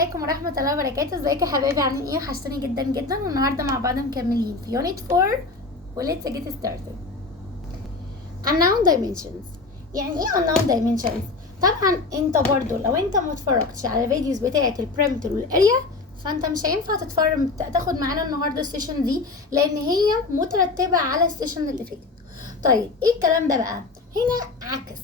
عليكم ورحمة الله وبركاته. ازيكم يا حبايبي، عاملين ايه؟ وحشتوني جدا جدا. والنهارده مع بعض مكملين في يونت 4 وليتس جيت ستارتد. unknown dimensions. يعني ايه unknown dimensions؟ طبعا انت برضو لو انت ما اتفرجتش على الفيديوز بتاعه البريمتر والاريا فانت مش هينفع تاخد معانا النهارده السيشن دي، لان هي مترتبه على السيشن اللي فاتت. طيب ايه الكلام ده بقى؟ هنا عكس.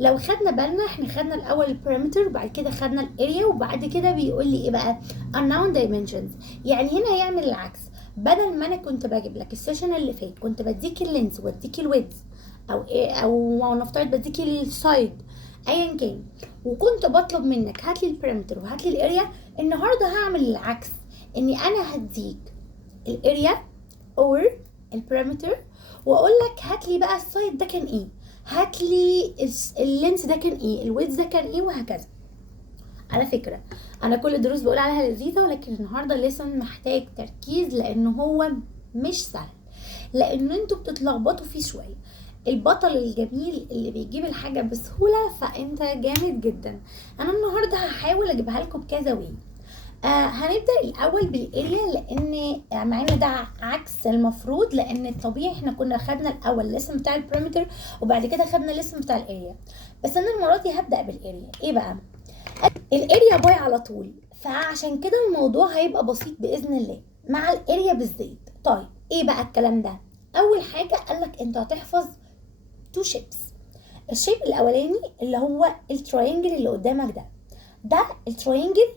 لو خدنا بالنا احنا خدنا الاول البريمتر وبعد كده خدنا الاريا وبعد كده بيقول لي ايه بقى؟ unknown dimensions. يعني هنا هيعمل العكس. بدل ما انا كنت بجيب لك السيشن اللي فات كنت بديك اللينس واديك الويدز او ايه، او نفترض بديك السايد ايا كان، وكنت بطلب منك هات لي البريمتر وهات لي الاريا، النهارده هعمل العكس. اني انا هديك الاريا اور البريمتر واقول لك هات لي بقى السايد ده كان ايه، هات لي اللينس ده كان ايه، الويدز ده كان ايه، وهكذا. على فكره انا كل الدروس بقول عليها لذيذه، ولكن النهارده الليسن محتاج تركيز لانه هو مش سهل، لان انتوا بتتلخبطوا فيه شويه. البطل الجميل اللي بيجيب الحاجه بسهوله فانت جامد جدا. انا النهارده هحاول اجيبها لكم بكذا وي. هنبدا الاول بالاريا، لان مع ان ده عكس المفروض، لان الطبيعي احنا كنا خدنا الاول الاسم بتاع البريمتر وبعد كده خدنا الاسم بتاع الاريا، بس انا المره دي هبدا بالاريا. ايه بقى الاريا باي على طول، فعشان كده الموضوع هيبقى بسيط باذن الله مع الاريا بالذات. طيب ايه بقى الكلام ده؟ اول حاجه قالك انت هتحفظ تو شيبس. الشيب الاولاني اللي هو التراينجل اللي قدامك ده التراينجل،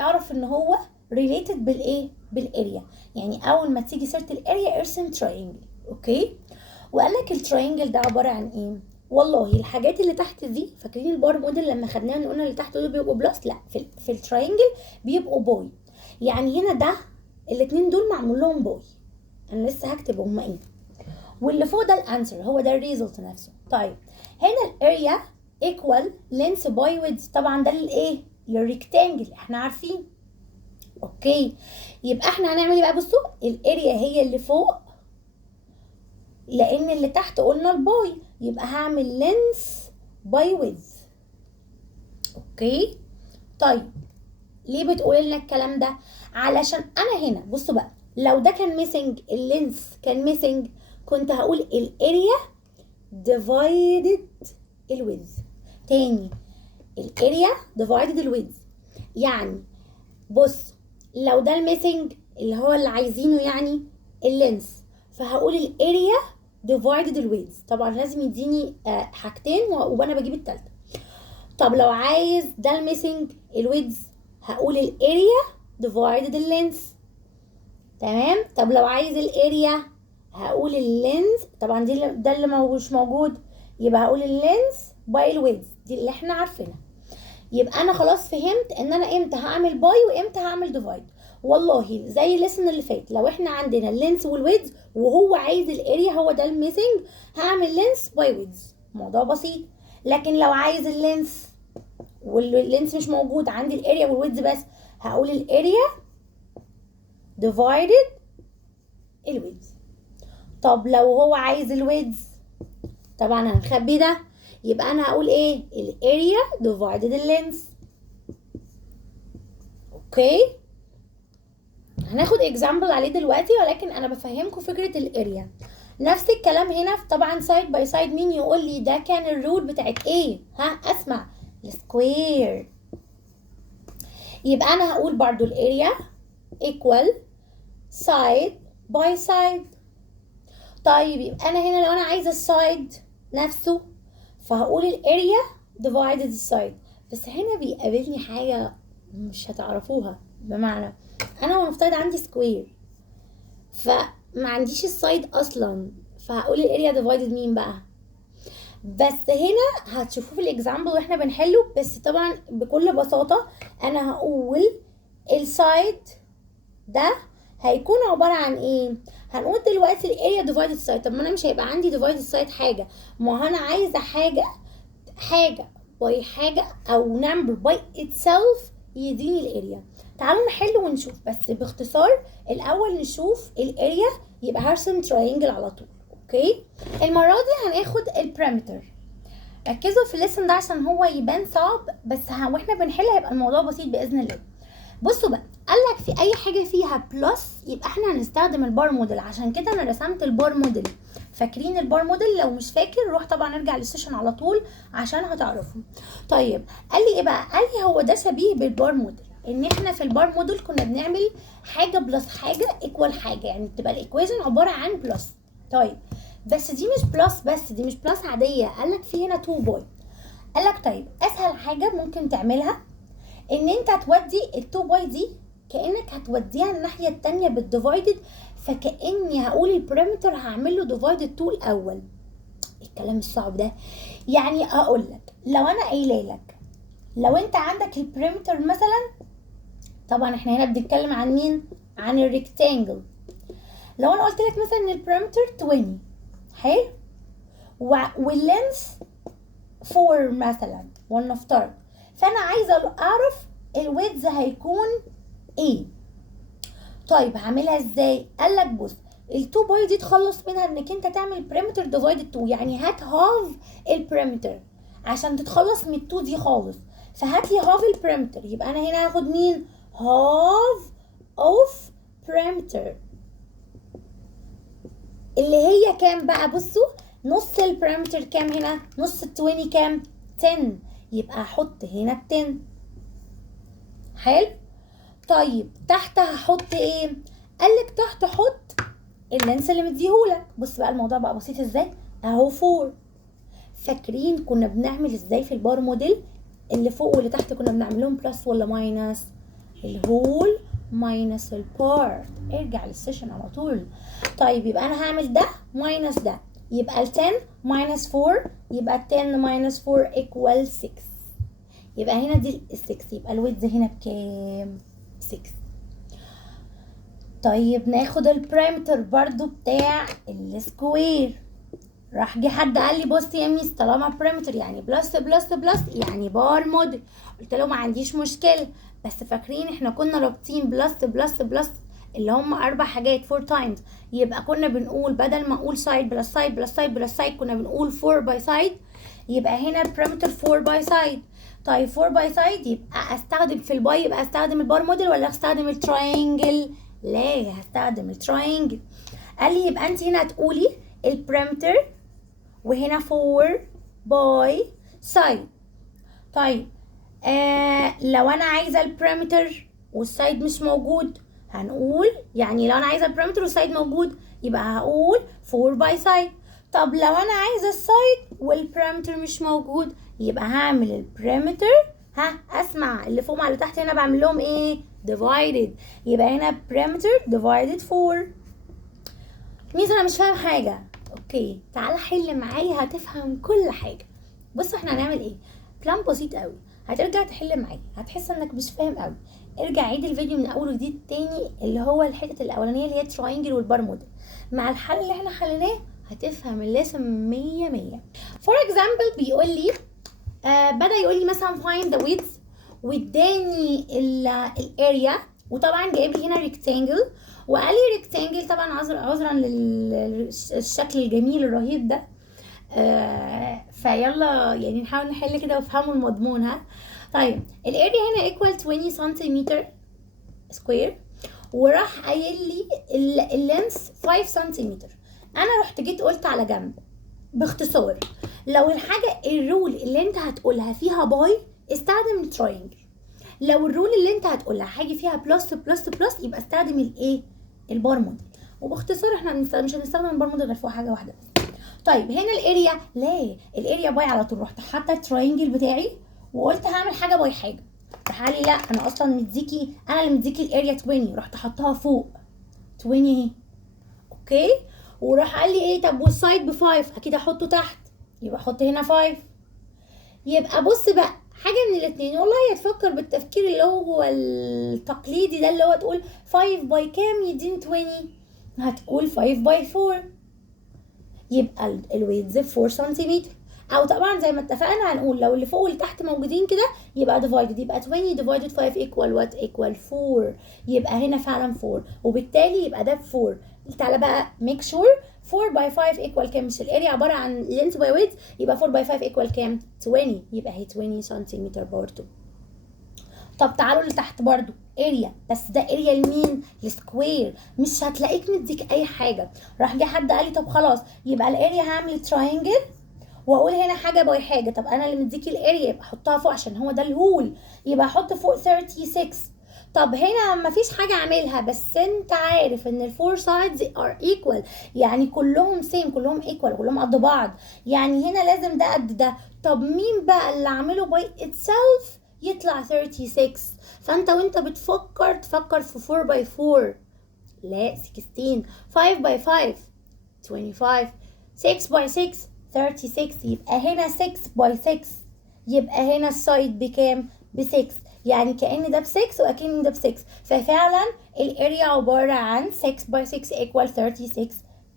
اعرف ان هو ريليتد بالايه؟ بالاريا. يعني اول ما تيجي سيره الاريا ارسم تراينجل. اوكي، وقال لك التراينجل ده عباره عن ايه؟ والله الحاجات اللي تحت دي، فاكرين البار موديل لما خدناها قلنا اللي تحت دول بيبقوا بلس؟ لا، في التراينجل بيبقوا باي. يعني هنا ده الاثنين دول معمول لهم باي، انا لسه هكتب هما ايه، واللي فوق ده الانسر، هو ده الريزلت نفسه. طيب هنا الاريا ايكوال لينس باي ويدز، طبعا ده للايه؟ للريكتانجل، احنا عارفين. اوكي، يبقى احنا هنعمل ايه بقى؟ بصوا الاريا هي اللي فوق لان اللي تحت قلنا الباي، يبقى هعمل لينس باي ويدز. اوكي، طيب ليه بتقول لنا الكلام ده؟ علشان انا هنا بصوا بقى، لو ده كان ميسنج، اللينس كان ميسنج، كنت هقول الاريا ديفايدد الويدز. تاني، الاريا ديفايدد الويدز. يعني بص، لو ده الميسنج اللي هو اللي عايزينه يعني اللينس، فهقول الاريا ديفايدد الويدز. طبعا لازم يديني حاجتين وانا بجيب التالتة. طب لو عايز ده الميسنج الويدز هقول الاريا ديفايدد اللينس. تمام. طب لو عايز الاريا هقول اللينس، طبعا ده اللي مش موجود، يبقى هقول اللينس باي الويدز، دي اللي احنا عارفينها. يبقى انا خلاص فهمت ان انا امتى هعمل باي وامتى هعمل ديفايد. والله زي الليسن اللي فات، لو احنا عندنا اللينس والويدز وهو عايز الاريا، هو ده الميسنج، هعمل لينس باي ويدز، موضوع بسيط. لكن لو عايز اللينس واللينس مش موجود، عندي الاريا والويدز بس، هقول الاريا ديفايدد الويدز. طب لو هو عايز الويدز، طبعا هنخبي ده، يبقى انا هقول ايه؟ الاريا ديفايدد اللينس. اوكي، هناخد اكزامبل عليه دلوقتي، ولكن انا بفهمكم فكره الاريا. نفس الكلام هنا طبعا سايد باي سايد. مين يقول لي ده كان الرول بتاعت ايه؟ اسمع، السكوير. يبقى انا هقول برضو الاريا equal side by side. طيب يبقى انا هنا لو انا عايزه السايد نفسه فهقول الاريا divided السايد. بس هنا بيقابلني حاجه مش هتعرفوها، بمعنى انا ونفترض عندي سكوير فما عنديش السايد اصلا، فهقول الاريا divided مين بقى؟ بس هنا هتشوفوه في الاكزامبل واحنا بنحله، بس طبعا بكل بساطه انا هقول السايد ده هيكون عباره عن ايه؟ هنقول دلوقتي الاريا ديفايدد سايد. طب ما انا مش هيبقى عندي ديفايدد سايد حاجه، ما انا عايزه حاجه باي حاجه او نمبر باي اتسلف يديني الاريا. تعالوا نحل ونشوف، بس باختصار الاول نشوف الاريا. يبقى هرسم تراينجل على طول. اوكي، المره دي هناخد البريمتر. ركزوا في الليسن ده عشان هو يبان صعب، بس واحنا بنحل هيبقى الموضوع بسيط باذن الله. بصوا بقى، قالك في اي حاجه فيها بلس يبقى احنا هنستخدم البار موديل، عشان كده انا رسمت البار موديل. فاكرين البار موديل؟ لو مش فاكر روح طبعا ارجع للسيشن على طول عشان هتعرفوا. طيب قال لي ايه بقى؟ قال لي هو ده شبيه بالبار موديل، ان احنا في البار موديل كنا بنعمل حاجه بلس حاجه ايكوال حاجه، يعني بتبقى الايكويشن عباره عن بلس. طيب بس دي مش بلس، بس دي مش بلس عاديه، قالك في هنا 2 باي. قالك طيب اسهل حاجه ممكن تعملها ان انت هتودي ال2 باي دي كانك هتوديها الناحيه التانية بالديفايدد، فكاني هقول البارامتر هعمل له ديفايدد 2 الاول. الكلام الصعب ده يعني اقول لك، لو انا قايله لك لو انت عندك البارامتر مثلا، طبعا احنا هنا بنتكلم عن مين؟ عن الريكتانجل. لو انا قلت لك مثلا ان البارامتر 20 حلو واللينس 4 مثلا ولنفترض، فانا عايزه اعرف الويدز هيكون ايه. طيب هعملها ازاي؟ قال لك بص، ال2 باي دي تخلص منها انك انت تعمل بريمتر ديفايدد 2، يعني هات هاف البريمتر عشان تتخلص من ال2 دي خالص، فهات لي هاف البريمتر، يبقى انا هنا هاخد مين؟ هاف اوف بريمتر اللي هي كام بقى؟ بصوا نص البريمتر كام هنا؟ نص ال20 كام؟ 10، يبقى هحط هنا ال10. حلو. طيب تحت هحط ايه؟ قالك تحت حط اللينس اللي مديهولك. بص بقى الموضوع بقى بسيط ازاي اهو. 4. فاكرين كنا بنعمل ازاي في البار موديل؟ اللي فوق واللي تحت كنا بنعملهم بلس ولا ماينس؟ الهول ماينس البارت. ارجع للسيشن على طول. طيب يبقى انا هعمل ده ماينس ده، يبقى ال 10 ماينس 4، يبقى ال 10 ماينس 4 equal 6. يبقى هنا دي ال 6، يبقى الويدز هنا بكام؟ 6. طيب ناخد البريمتر برضو بتاع السكوير. راح جه حد قال لي بص يا ميس، طالما بريمتر يعني بلس بلس بلس يعني بار موديل. قلت له ما عنديش مشكله، بس فاكرين احنا كنا رابطين بلس بلس بلس اللي هم 4 حاجات 4 تايمز، يبقى كنا بنقول بدل ما اقول سايد بلس سايد بلس سايد بلس سايد كنا بنقول 4 باي سايد، يبقى هنا بريمتر 4 باي سايد. طيب 4 باي سايد يبقى استخدم في الباي، يبقى استخدم البار موديل ولا استخدم التراينجل؟ لا هستخدم التراينجل. قال لي يبقى انت هنا هتقولي البريمتر وهنا 4 باي سايد. طيب لو انا عايزه البريمتر والسايد مش موجود هنقول، يعني لو انا عايزه البريمتر والسايد موجود يبقى هقول 4 باي سايد. طب لو انا عايزه السايد والبريمتر مش موجود يبقى هعمل البريمتر، اسمع اللي فوق مع اللي تحت هنا بعمل لهم ايه؟ divided. يبقى هنا perimeter divided 4. ميس انا مش فاهم حاجه. اوكي تعالى حل معايا هتفهم كل حاجه. بصوا احنا هنعمل ايه؟ بلان بسيط قوي. هترجع تحل معايا هتحس انك مش فاهم قوي، ارجع عيد الفيديو من اول وجديد تاني، اللي هو الحته الاولانيه اللي هي تراينجل والبار موديل. مع الحل اللي احنا حليناه هتفهم الليسن 100. فور اكزامبل بيقول لي بدا يقول لي مثلا find the width، واداني الاريا، وطبعا جايب لي هنا ريكتانجل، وقال لي ريكتانجل طبعا عذرا للشكل الجميل الرهيب ده. فيلا يعني نحاول نحل كده وافهموا المضمون. طيب الاريا هنا ايكوال 20 سنتيمتر سكوير، وراح قايل لي اللينس 5 سنتيمتر. انا رحت جيت قلت على جنب باختصار، لو الحاجه الرول اللي انت هتقولها فيها باي استخدم التراينجل، لو الرول اللي انت هتقولها حاجه فيها بلس بلس بلس يبقى استخدم الايه؟ البار موديل. وباختصار احنا مش هنستخدم البار موديل غير فوق حاجه واحده بس. طيب هنا الاريا، لا الاريا باي على طول، رحت حاطه التراينجل بتاعي وقلت هعمل حاجه باي حاجه، راح قال لي لا انا اصلا مديكي، انا اللي مديكي الاريا 20، رحت حطها فوق 20 اهي. اوكي وراح قال لي ايه؟ طب والسايد ب5 اكيد احطه تحت، يبقى احط هنا 5. يبقى بص بقى حاجه من الاثنين، والله يا تفكر بالتفكير اللي هو التقليدي ده اللي هو تقول 5 باي كام يديني 20، هتقول 5 باي 4 يبقى الويدز 4 سنتيمتر. او طبعا زي ما اتفقنا هنقول لو اللي فوق واللي تحت موجودين كده يبقى ديفايدد، يبقى 20 ديفايدد 5 ايكوال وات؟ ايكوال 4. يبقى هنا فعلا 4، وبالتالي يبقى ده 4. تعالى بقى ميك شور 4 باي 5 ايكوال كام؟ مش الاريا عباره عن لينث باي ويدث، يبقى 4 باي 5 ايكوال كام؟ 20، يبقى هي 20 سنتيمتر برضو. طب تعالوا اللي تحت برضو اريا، بس ده اريا لمين؟ لسكوير، مش هتلاقيك مديك اي حاجه. راح جه حد قال لي طب خلاص يبقى الاريا هعمل تراينجل واقول هنا حاجه باي حاجه. طب انا اللي مديكي الاريا يبقى احطها فوق عشان هو ده الهول، يبقى احط فوق 36. طب هنا مفيش حاجه اعملها، بس انت عارف ان الفور سايدز ار ايكوال، يعني كلهم سيم، كلهم ايكوال، كلهم قد بعض، يعني هنا لازم ده قد ده. طب مين بقى اللي اعمله باي اتسلف يطلع 36؟ فانت وانت بتفكر تفكر في 4 باي 4، لا 16، 5 باي 5 25، 6 باي 6 36، يبقى هنا 6 باي 6، يبقى هنا السايد بكام؟ ب 6، يعني كأن ده ب 6 وأكن ده ب 6، ففعلا الاريا عبارة عن 6 باي 6 equal 36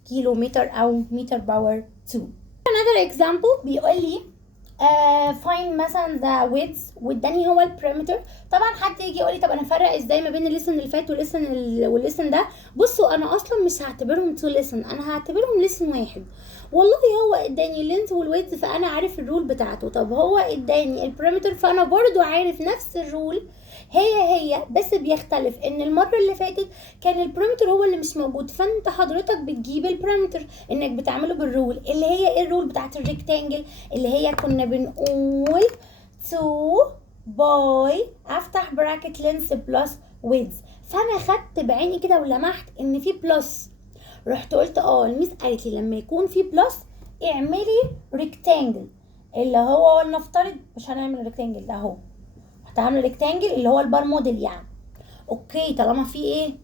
كيلو متر أو متر باور 2. another example بيقول لي find مثلا the width واداني هو البريمتر. طبعا حد يجي يقول لي طب انا افرق ازاي ما بين الليسن اللي فات والليسن ده؟ بصوا انا اصلا مش هعتبرهم تو ليسن، انا هعتبرهم ليسن واحد. والله هو اداني اللينث والويدث فانا عارف الرول بتاعته، طب هو اداني البريمتر فانا برضو عارف نفس الرول هي بس بيختلف ان المره اللي فاتت كان البريمتر هو اللي مش موجود، فانت حضرتك بتجيب البريمتر انك بتعمله بالرول اللي هي ايه؟ الرول بتاعت الريكتانجل اللي هي كنا بنقول 2 باي افتح براكت لينس بلس ويدز. فانا خدت بعيني كده ولمحت ان في بلس، رحت قلت الميس قالت لي لما يكون في بلس اعملي ريكتانجل، اللي هو ولنفترض مش هنعمل ريكتانجل ده اهو، هتعمل ريكتانجل اللي هو البار موديل يعني. اوكي طالما في ايه؟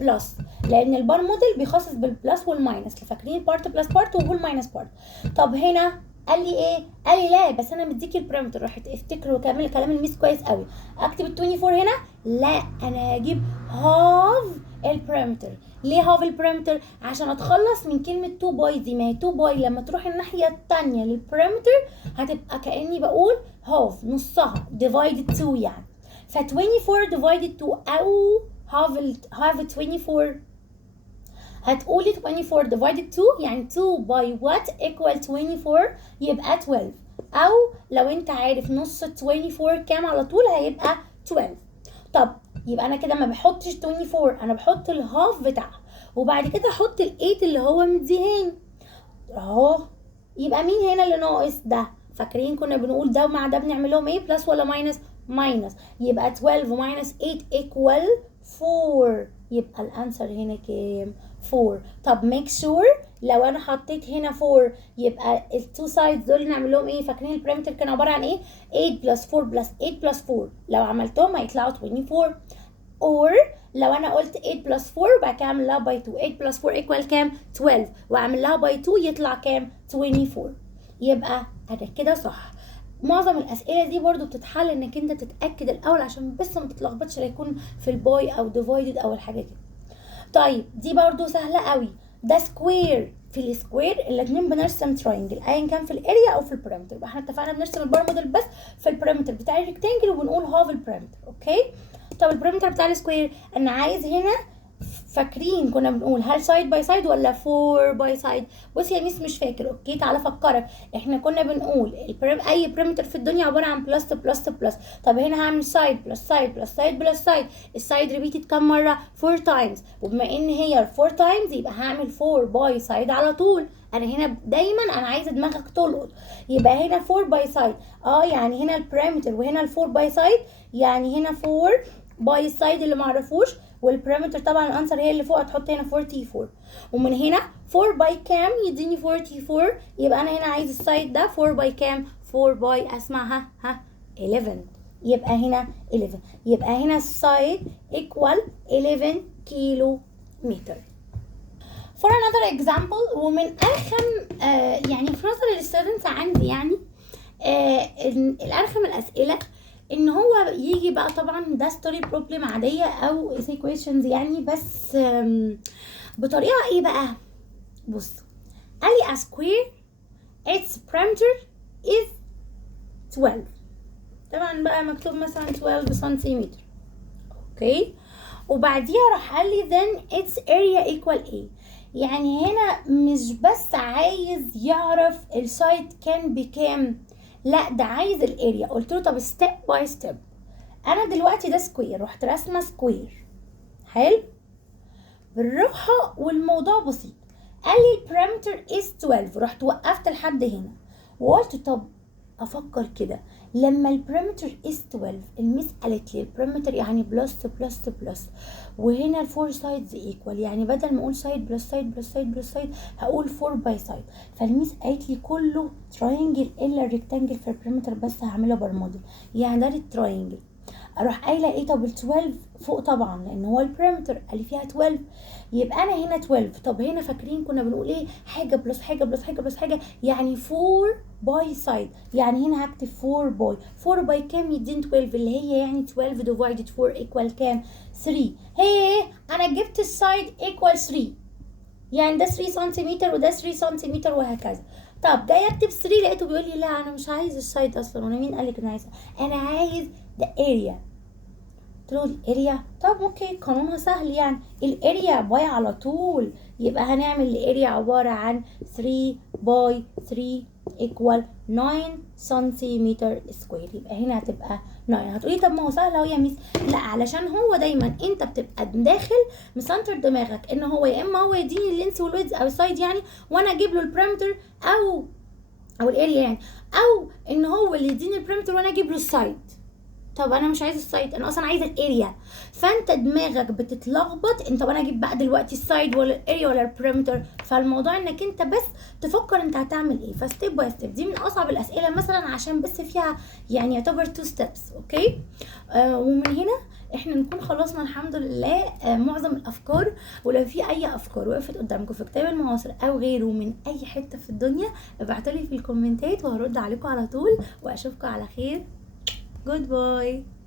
بلس، لان البار موديل بيخصص بالبلس والماينس، فاكرين البارت بلس بارت والماينس بارت. طب هنا قال لي ايه؟ قال لي لا بس انا مديكي البريمتر. راح افتكروا كامل كلام الميس كويس قوي، اكتب ال 24 هنا؟ لا انا هجيب هاف البريمتر. ليه هاف البريمتر؟ عشان اتخلص من كلمه 2 باي دي، ما هي 2 باي لما تروح الناحيه الثانيه للبريمتر هتبقى كاني بقول هاف، نصها ديفايدد 2 يعني. ف 24 divided 2 او half 24 هتقولي 24 divided 2 يعني 2 by what equal 24 يبقى 12، او لو انت عارف نص 24 كام على طول هيبقى 12. طب يبقى انا كده ما بحطش 24، انا بحط الهاف بتاعها وبعد كده احط ال8 اللي هو مديهاني اهو. يبقى مين هنا اللي ناقص؟ ده. فاكرين كنا بنقول ده مع ده بنعمل لهم ايه؟ بلس ولا ماينس؟ ماينس. يبقى 12 ماينس 8 equal 4، يبقى الانسر هنا كام؟ 4. طب ميك شور لو انا حطيت هنا 4 يبقى التو سايدز دول نعمل لهم ايه؟ فاكرين البريمتر كان عباره عن ايه؟ 8 بلس 4 بلس 8 بلس 4، لو عملتهم هيطلعوا 24. or لو انا قلت 8 بلس 4 وبعد كده اعمل لها باي 2، 8 بلس 4 equal كام؟ 12، واعمل لها باي 2 يطلع كام؟ 24. يبقى انا كده صح. معظم الاسئله دي برضو بتتحل انك انت تتاكد الاول عشان بس ما تتلخبطش لا يكون في الباي او ديفايدد او الحاجه كده. طيب دي برضو سهله قوي، ده سكوير. في السكوير الاثنين بنرسم تراينجل ايا كان في الاريا او في البريمتر، يبقى احنا اتفقنا بنرسم البار موديل بس في البريمتر بتاع الريكتانجل وبنقول هاف البريمتر. اوكي طب البريمتر بتاع السكوير انا عايز هنا، فاكرين كنا بنقول هل سايد باي سايد ولا 4 باي سايد؟ بصي يا ميس مش فاكر. اوكي تعالى افكرك، احنا كنا بنقول اي بريمتر في الدنيا عباره عن بلس بلس بلس. طب هنا هعمل سايد بلس سايد بلس سايد بلس سايد، السايد ريبيتد كام مره؟ 4 تايمز، وبما ان هي 4 تايمز يبقى هعمل 4 باي سايد على طول. انا هنا دايما انا عايزه دماغك تلقط، يبقى هنا 4 باي سايد يعني هنا البريمتر وهنا ال4 باي سايد، يعني هنا 4 باي السايد اللي معرفوش، والبريمتر طبعا الانسر هي اللي فوق هتحط هنا 44، ومن هنا 4 باي كام يديني 44، يبقى انا هنا عايز السايد ده 4 باي كام؟ 4 باي اسمعها 11، يبقى هنا 11، يبقى هنا السايد equal 11 كيلو متر. For another example ومن ارخم يعني في نظر الستودنتس عندي يعني الارخم الاسئله ان هو يجي بقى، طبعا ده ستوري بروبلم عاديه او essay questions يعني، بس بطريقه ايه بقى؟ بص قال لي a square its perimeter is 12، طبعا بقى مكتوب مثلا 12 سنتيمتر. اوكي وبعديها راح قال لي then its area equal ايه؟ يعني هنا مش بس عايز يعرف السايد كان بكام، لا ده عايز الاريا. قلت له طب ستيب باي ستيب، انا دلوقتي ده سكوير، رحت راسمه سكوير. حلو، بالراحه والموضوع بسيط. قال لي البارامتر از 12، رحت وقفت لحد هنا وقلت طب افكر كده، لما البارامتر از 12 الميس قالت لي البارامتر يعني بلس بلس بلس، وهنا الفور سايدز ايكوال، يعني بدل ما اقول سايد بلس سايد بلس سايد بلس سايد هقول 4 باي سايد. فالميس قالت لي كله تراينجل الا الريكتانجل في البارامتر بس هعمله برموديل، يعني ده التراينجل. اروح قايله ايه؟ طب ال 12 فوق طبعا لان هو البارامتر قال لي فيها 12، يبقى انا هنا 12. طب هنا فاكرين كنا بنقول ايه؟ حاجه بلس حاجه بلس حاجه بلس حاجه، يعني 4 باي سايد، يعني هنا هكتب 4 باي. 4 باي كام؟ يديني 12، اللي هي يعني 12 ديفايدد 4 ايكوال كام؟ 3. هي انا جبت السايد ايكوال 3، يعني ده 3 سنتيمتر وده 3 سنتيمتر وهكذا. طب جاي اكتب 3 لقيته بيقول لي لا انا مش عايز السايد اصلا، وانا مين قال لك انا عايزه؟ انا عايز ده اريا. قلت له الاريا، طب اوكي قانونها سهل، يعني الاريا باي على طول، يبقى هنعمل الاريا عباره عن 3 باي 3 ايكوال 9 سنتيمتر سكوير، يبقى هنا هتبقى 9. هتقولي طب ما هو سهل اهو يا ميس. لا، علشان هو دايما انت بتبقى داخل مسنتر دماغك ان هو يا اما هو يديني اللينس والويدز او السايد يعني، وانا اجيب له البارامتر او الاريا يعني، او ان هو اللي يديني البارامتر وانا اجيب له السايد. طب انا مش عايزه السايد، انا اصلا عايزه الاريا. فانت دماغك بتتلخبط، انت طب انا اجيب بقى دلوقتي السايد ولا الاريا ولا البارامتر؟ فالموضوع انك انت بس تفكر انت هتعمل ايه. فستيب باي ستيب، دي من اصعب الاسئله مثلا عشان بس فيها يعني يعتبر 2 ستيبس. اوكي. ومن هنا احنا نكون خلصنا الحمد لله معظم الافكار. ولو في اي افكار وقفت قدامكم في كتاب المعاصر او غيره من اي حته في الدنيا ابعتولي في الكومنتات وهرد عليكم على طول، واشوفكم على خير. Goodbye.